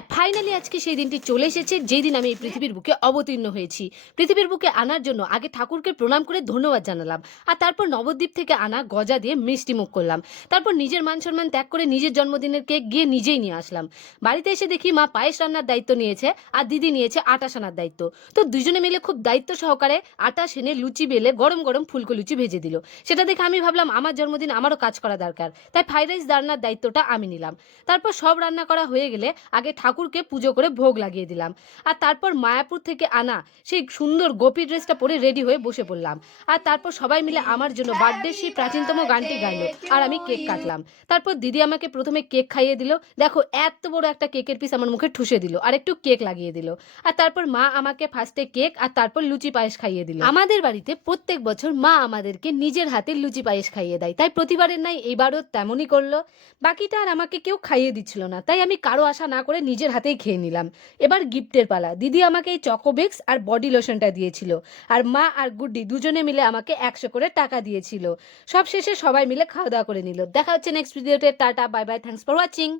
হ্যাঁ, ফাইনালি আজকে সেই দিনটি চলে এসেছে যেদিন আমি এই পৃথিবীর বুকে অবতীর্ণ হয়েছি। পৃথিবীর বুকে আনার জন্য আগে ঠাকুরকে প্রণাম করে ধন্যবাদ জানালাম। আর তারপর নবদ্বীপ থেকে আনা গজা দিয়ে মিষ্টিমুখ করলাম। তারপর নিজের মান-সম্মান ত্যাগ করে নিজের জন্মদিনের কেক গিয়ে নিজেই নিয়ে আসলাম। বাড়িতে এসে দেখি মা পায়েস রান্নার দায়িত্ব নিয়েছে আর দিদি নিয়েছে আটা সানার দায়িত্ব। তো দুজনে মিলে খুব দায়িত্ব সহকারে আটা সেনে লুচি বেলে গরম গরম ফুলকো লুচি ভেজে দিল। সেটা দেখে আমি ভাবলাম আমার জন্মদিন আমারও কাজ করা দরকার। তাই ফ্রাইড রাইস রান্নার দায়িত্বটা আমি নিলাম। তারপর সব রান্না করা হয়ে গেলে আগে ঠাকুরকে পুজো করে ভোগ লাগিয়ে দিলাম। আর তারপর মায়াপুর থেকে আনা সেই সুন্দর গোপী ড্রেসটা পরে রেডি হয়ে বসে পড়লাম। আর তারপর সবাই মিলে আমার জন্য বার্থডে সেই প্রাচীনতম গানটি গাইলো আর আমি কেক কাটলাম। তারপর দিদি আমাকে প্রথমে কেক খাইয়ে দিল। দেখো এত বড় একটা কেকের পিস আমার মুখে ঠুসে দিল আর একটু কেক লাগিয়ে দিল। আর তারপর মা আমাকে ফার্স্টে কেক আর তারপর লুচি পায়েস খাইয়ে দিল। আমাদের বাড়িতে প্রত্যেক বছর মা আমাদেরকে নিজের হাতে লুচি পায়েস খাইয়ে দেয়, তাই প্রতিবারের নাই এইবারও তেমনই করলো। বাকিটা আর আমাকে কেউ খাইয়ে দিচ্ছিল না, তাই আমি কারো আশা না করে নিজের হাতেই খেয়ে নিলাম। এবার গিফটের পালা। দিদি আমাকে এই চকোবিক্স আর বডি লোশনটা দিয়েছিল আর মা আর গুড্ডি দুজনে মিলে আমাকে 100 করে টাকা দিয়েছিল। সব শেষে সবাই মিলে খাওয়া দাওয়া করে নিল। দেখা হচ্ছে নেক্সট ভিডিওতে। Tata, bye bye, thanks for watching.